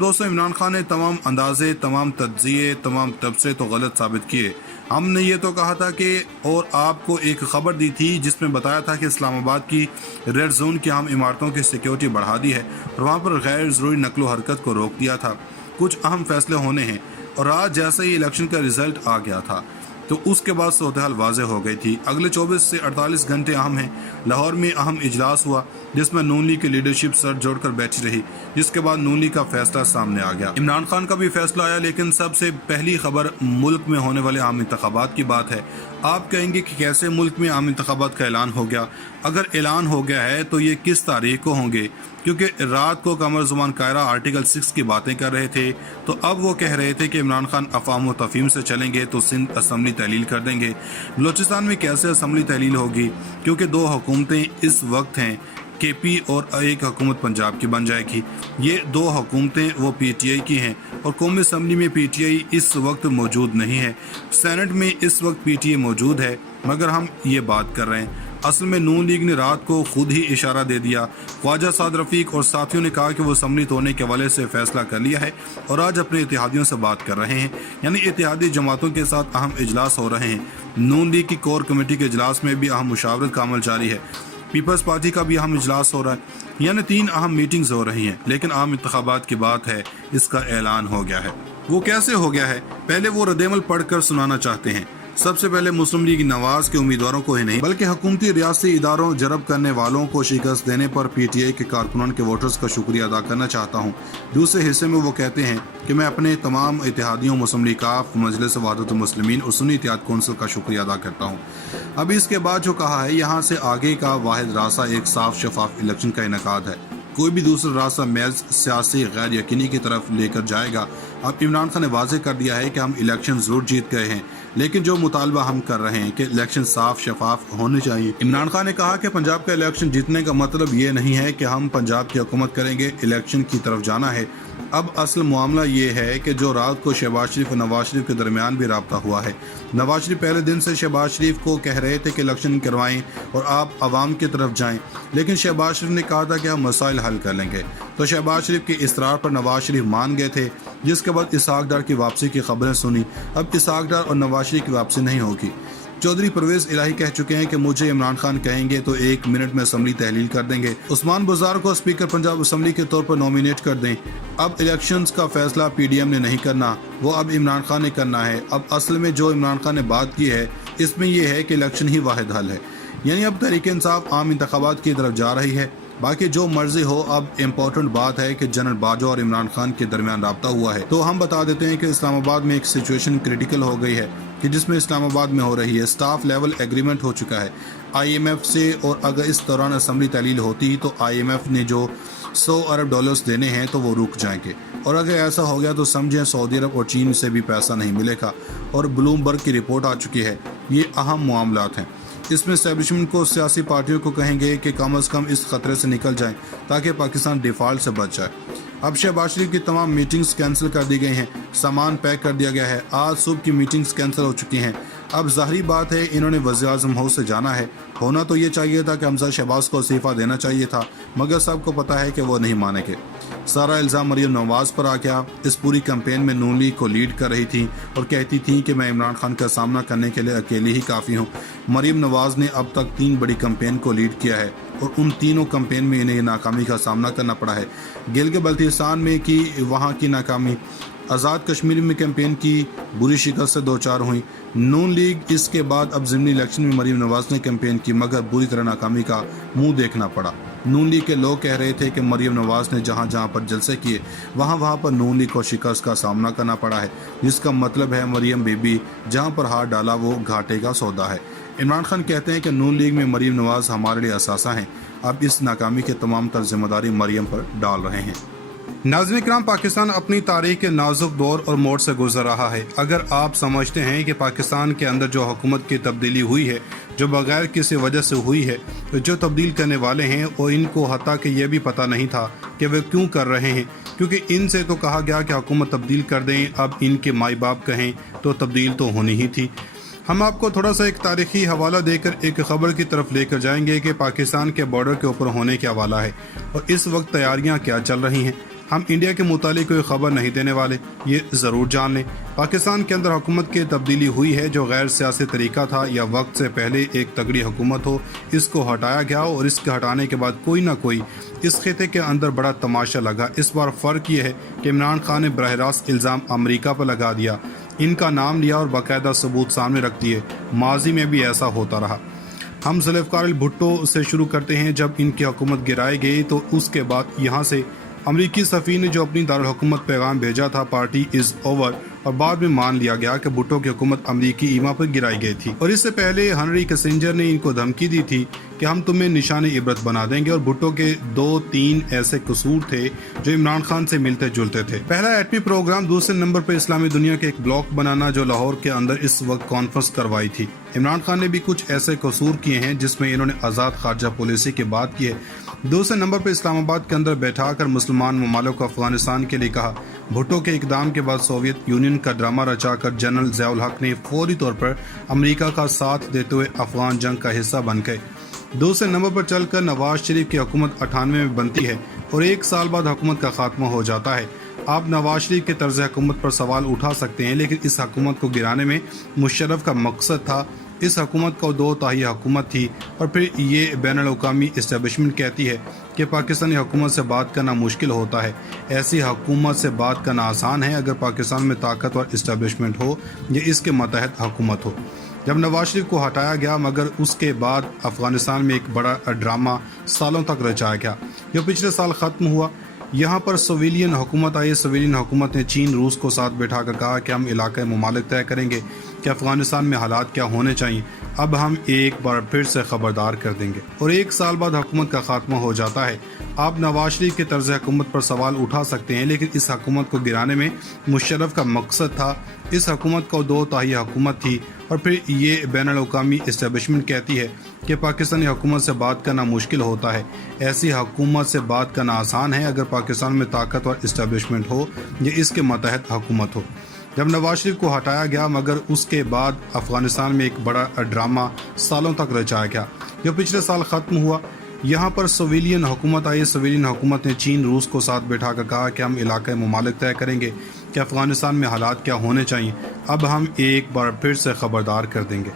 दोस्तों, इमरान खान ने तमाम अंदाजे, तमाम तज्जिए, तमाम तबसरे तो गलत साबित किए। हमने ये तो कहा था कि और आपको एक खबर दी थी जिसमें बताया था कि इस्लामाबाद की रेड जोन की हम इमारतों की सिक्योरिटी बढ़ा दी है और वहाँ पर गैर ज़रूरी नकलो हरकत को रोक दिया था। कुछ अहम फैसले होने हैं और आज जैसे ही इलेक्शन का रिजल्ट आ गया था तो उसके बाद सूरत हाल वाज़ेह हो गई थी। अगले 24 से 48 घंटे अहम हैं। लाहौर में अहम इजलास हुआ जिसमें नून लीग की लीडरशिप सर जोड़कर बैठी रही, जिसके बाद नून लीग का फैसला सामने आ गया। इमरान खान का भी फैसला आया, लेकिन सबसे पहली खबर मुल्क में होने वाले आम इंतखाबात की बात है। आप कहेंगे कि कैसे मुल्क में आम इंतखाबात का ऐलान हो गया? अगर ऐलान हो गया है तो ये किस तारीख को होंगे? क्योंकि रात को कमर जुबान कायरा आर्टिकल 6 की बातें कर रहे थे, तो अब वो कह रहे थे कि इमरान खान अफवाम व तफहीम से चलेंगे तो सिंध असम्बली तहलील कर देंगे। बलोचिस्तान में कैसे असम्बली तहलील होगी? क्योंकि दो हुकूमतें इस वक्त हैं, केपी और एक हुकूमत पंजाब की बन जाएगी। ये दो हुकूमतें वो पीटीआई की हैं और कौमी असम्बली में पीटीआई इस वक्त मौजूद नहीं है। सेनेट में इस वक्त पीटीआई मौजूद है, मगर हम ये बात कर रहे हैं। असल में नून लीग ने रात को खुद ही इशारा दे दिया। ख्वाजा साद रफीक और साथियों ने कहा कि वो असम्बली तोड़ने के हवाले से फैसला कर लिया है और आज अपने इत्तेहादियों से बात कर रहे हैं, यानी इत्तेहादी जमातों के साथ अहम इजलास हो रहे हैं। नून लीग की कोर कमेटी के इजलास में भी अहम मुशावरत का अमल जारी है। पीपल्स पार्टी का भी अहम इजलास हो रहा है, यानी 3 अहम मीटिंग्स हो रही हैं। लेकिन आम इंतखाबात की बात है, इसका ऐलान हो गया है। वो कैसे हो गया है? पहले वो रद्द-ए-अमल पढ़कर सुनाना चाहते हैं। सबसे पहले मुस्लिम लीग नवाज के उम्मीदवारों को ही नहीं बल्कि हुकूमती रियासती इदारों जरब करने वालों को शिकस्त देने पर पीटीआई के कारकुनान के वोटर्स का शुक्रिया अदा करना चाहता हूँ। दूसरे हिस्से में वो कहते हैं कि मैं अपने तमाम इत्तेहादियों मुस्लिम लीग काफ, मजलिस वहदतुल मुस्लिमीन और सुन्नी इत्तेहाद कौंसिल का शुक्रिया अदा करता हूँ। अभी इसके बाद जो कहा है, यहाँ से आगे का वाहिद रास्ता एक साफ शफाफ इलेक्शन का इनेकाद है। कोई भी दूसरा रास्ता महज सियासी गैर यकीनी की तरफ लेकर जाएगा। अब इमरान खान ने वाज़ेह कर दिया है कि हम इलेक्शन जरूर जीत गए हैं, लेकिन जो मुतालबा हम कर रहे हैं कि इलेक्शन साफ शफाफ होने चाहिए। इमरान खान ने कहा कि पंजाब का इलेक्शन जीतने का मतलब ये नहीं है कि हम पंजाब की हुकूमत करेंगे, इलेक्शन की तरफ जाना है। अब असल मामला ये है कि जो रात को शहबाज शरीफ और नवाज शरीफ के दरमियान भी राब्ता हुआ है। नवाज शरीफ पहले दिन से शहबाज शरीफ को कह रहे थे कि इलेक्शन करवाएं और आप आवाम की तरफ जाएं, लेकिन शहबाज शरीफ ने कहा था कि हम मसाइल हल कर लेंगे। तो शहबाज शरीफ के इसरार पर नवाज शरीफ मान गए थे, जिसके बाद इसहाक डार की वापसी की खबरें सुनी। अब इसहाक डार और नवाज शरीफ की वापसी नहीं होगी। चौधरी परवेज इलाही कह चुके हैं कि मुझे इमरान खान कहेंगे तो 1 मिनट में असम्बली तहलील कर देंगे। उस्मान बुज़दार को स्पीकर पंजाब असम्बली के तौर पर नॉमिनेट कर दें। अब इलेक्शंस का फैसला पीडीएम ने नहीं करना, वो अब इमरान खान ने करना है। अब असल में जो इमरान खान ने बात की है, इसमें यह है कि इलेक्शन ही वाहिद हल है, यानी अब तहरीक-ए-इंसाफ आम इंतखाबात की तरफ जा रही है। बाकी जो मर्जी हो, अब इम्पोर्टेंट बात है कि जनरल बाजवा और इमरान खान के दरमियान राब्ता हुआ है। तो हम बता देते हैं कि इस्लामाबाद में एक सिचुएशन क्रिटिकल हो गई है कि जिसमें इस्लामाबाद में हो रही है। स्टाफ लेवल एग्रीमेंट हो चुका है IMF से, और अगर इस दौरान असम्बली तहलील होती तो IMF ने जो $100 अरब देने हैं तो वो रुक जाएंगे, और अगर ऐसा हो गया तो समझें सऊदी अरब और चीन से भी पैसा नहीं मिलेगा। और ब्लूमबर्ग की रिपोर्ट आ चुकी है। ये अहम मामलात हैं। इसमें एस्टेब्लिशमेंट को, सियासी पार्टियों को कहेंगे कि कम से कम इस खतरे से निकल जाएं ताकि पाकिस्तान डिफ़ॉल्ट से बच जाए। अब शहबाज शरीफ की तमाम मीटिंग्स कैंसिल कर दी गई हैं, सामान पैक कर दिया गया है। आज सुबह की मीटिंग्स कैंसिल हो चुकी हैं। अब ज़ाहिरी बात है इन्होंने वज़ीर-ए-आज़म हाउस से जाना है। होना तो ये चाहिए था कि हमजा शहबाज को इस्तीफ़ा देना चाहिए था, मगर सबको पता है कि वो नहीं मानेंगे। सारा इल्ज़ाम मरीम नवाज़ पर आ गया। इस पूरी कैंपेन में नून लीग को लीड कर रही थी और कहती थी कि मैं इमरान खान का सामना करने के लिए अकेली ही काफ़ी हूँ। मरीम नवाज़ ने अब तक 3 बड़ी कैंपेन को लीड किया है और उन तीनों कैंपेन में इन्हें नाकामी का सामना करना पड़ा है। गिलगित-बल्तिस्तान में की वहाँ की नाकामी, आज़ाद कश्मीर में कैंपेन की बुरी शिकस्त से 2-4 हुई। नून लीग इसके बाद अब ज़िमनी इलेक्शन में मरीम नवाज़ ने कैंपेन की, मगर बुरी तरह नाकामी का मुंह देखना पड़ा। नून लीग के लोग कह रहे थे कि मरीम नवाज़ ने जहाँ जहाँ पर जलसे किए वहाँ पर नून लीग को शिकस्त का सामना करना पड़ा है, जिसका मतलब है मरीम बीबी जहाँ पर हाथ डाला वो घाटे का सौदा है। इमरान खान कहते हैं कि नून लीग में मरीम नवाज़ हमारे लिए असासा हैं। अब इस नाकामी के तमाम तर जिम्मेदारी मरीम पर डाल रहे हैं। नाज़रीन किराम, पाकिस्तान अपनी तारीख के नाजुक दौर और मोड़ से गुजर रहा है। अगर आप समझते हैं कि पाकिस्तान के अंदर जो हुकूमत की तब्दीली हुई है, जो बगैर किसी वजह से हुई है, तो जो तब्दील करने वाले हैं और इनको हत्ता कि यह भी पता नहीं था कि वे क्यों कर रहे हैं, क्योंकि इनसे तो कहा गया कि हुकूमत तब्दील कर दें। अब इनके माई बाप कहें तो तब्दील तो होनी ही थी। हम आपको थोड़ा सा एक तारीखी हवाला देकर एक ख़बर की तरफ लेकर जाएंगे कि पाकिस्तान के बॉर्डर के ऊपर होने क्या वाला है और इस वक्त तैयारियां क्या चल रही हैं। ہم انڈیا کے متعلق کوئی خبر نہیں دینے والے، یہ ضرور جان لیں۔ پاکستان کے اندر حکومت کی تبدیلی ہوئی ہے جو غیر سیاسی طریقہ تھا یا وقت سے پہلے ایک تگڑی حکومت ہو، اس کو ہٹایا گیا اور اس کے ہٹانے کے بعد کوئی نہ کوئی اس خطے کے اندر بڑا تماشا لگا۔ اس بار فرق یہ ہے کہ عمران خان نے براہ راست الزام امریکہ پر لگا دیا، ان کا نام لیا اور باقاعدہ ثبوت سامنے رکھ دیے۔ ماضی میں بھی ایسا ہوتا رہا۔ ہم ذوالفقار بھٹو سے شروع کرتے ہیں۔ جب ان کی حکومت گرائی گئی تو اس کے بعد یہاں سے امریکی سفیر نے جو اپنی دارالحکومت پیغام بھیجا تھا پارٹی از اوور، اور بعد میں مان لیا گیا کہ بھٹو کی حکومت امریکی ایما پر گرائی گئی تھی، اور اس سے پہلے ہنری کسنجر نے ان کو دھمکی دی تھی کہ ہم تمہیں نشان عبرت بنا دیں گے، اور بھٹو کے 2-3 ایسے قصور تھے جو عمران خان سے ملتے جلتے تھے۔ پہلا ایٹمی پروگرام، دوسرے نمبر پر اسلامی دنیا کے ایک بلاک بنانا جو لاہور کے اندر اس وقت کانفرنس کروائی تھی۔ عمران خان نے بھی کچھ ایسے قصور کیے ہیں جس میں انہوں نے آزاد خارجہ پالیسی کی بات کی ہے۔ دوسرے نمبر پر اسلام آباد کے اندر بیٹھا کر مسلمان ممالک کو افغانستان کے لیے کہا۔ بھٹو کے اقدام کے بعد سوویت یونین کا ڈرامہ رچا کر جنرل ضیاء الحق نے فوری طور پر امریکہ کا ساتھ دیتے ہوئے افغان جنگ کا حصہ بن گئے۔ دوسرے نمبر پر چل کر نواز شریف کی حکومت 98 میں بنتی ہے اور 1 سال بعد حکومت کا خاتمہ ہو جاتا ہے۔ آپ نواز شریف کے طرز حکومت پر سوال اٹھا سکتے ہیں، لیکن اس حکومت کو گرانے میں مشرف کا مقصد تھا۔ اس حکومت کو 2 تہائی حکومت تھی، اور پھر یہ بین الاقوامی اسٹیبلشمنٹ کہتی ہے کہ پاکستانی حکومت سے بات کرنا مشکل ہوتا ہے۔ ایسی حکومت سے بات کرنا آسان ہے اگر پاکستان میں طاقتور اسٹیبلشمنٹ ہو یا اس کے ماتحت حکومت ہو۔ جب نواز شریف کو ہٹایا گیا مگر اس کے بعد افغانستان میں ایک بڑا ڈرامہ سالوں تک رچایا گیا جو پچھلے سال ختم ہوا۔ یہاں پر سویلین حکومت آئی۔ سویلین حکومت نے چین روس کو ساتھ بٹھا کر کہا کہ ہم علاقۂ ممالک طے کریں گے کہ افغانستان میں حالات کیا ہونے چاہیے، اب ہم ایک بار پھر سے خبردار کر دیں گے، اور 1 سال بعد حکومت کا خاتمہ ہو جاتا ہے۔ آپ نواز شریف کے طرز حکومت پر سوال اٹھا سکتے ہیں، لیکن اس حکومت کو گرانے میں مشرف کا مقصد تھا۔ اس حکومت کو 2 تہائی حکومت تھی، اور پھر یہ بین الاقوامی اسٹیبلشمنٹ کہتی ہے کہ پاکستانی حکومت سے بات کرنا مشکل ہوتا ہے۔ ایسی حکومت سے بات کرنا آسان ہے اگر پاکستان میں طاقتور اسٹیبلشمنٹ ہو یا اس کے ماتحت حکومت ہو۔ جب نواز شریف کو ہٹایا گیا مگر اس کے بعد افغانستان میں ایک بڑا ڈرامہ سالوں تک رچایا گیا جو پچھلے سال ختم ہوا۔ یہاں پر سویلین حکومت آئی۔ سویلین حکومت نے چین روس کو ساتھ بٹھا کر کہا کہ ہم علاقۂ ممالک طے کریں گے کہ افغانستان میں حالات کیا ہونے چاہیے، اب ہم ایک بار پھر سے خبردار کر دیں گے۔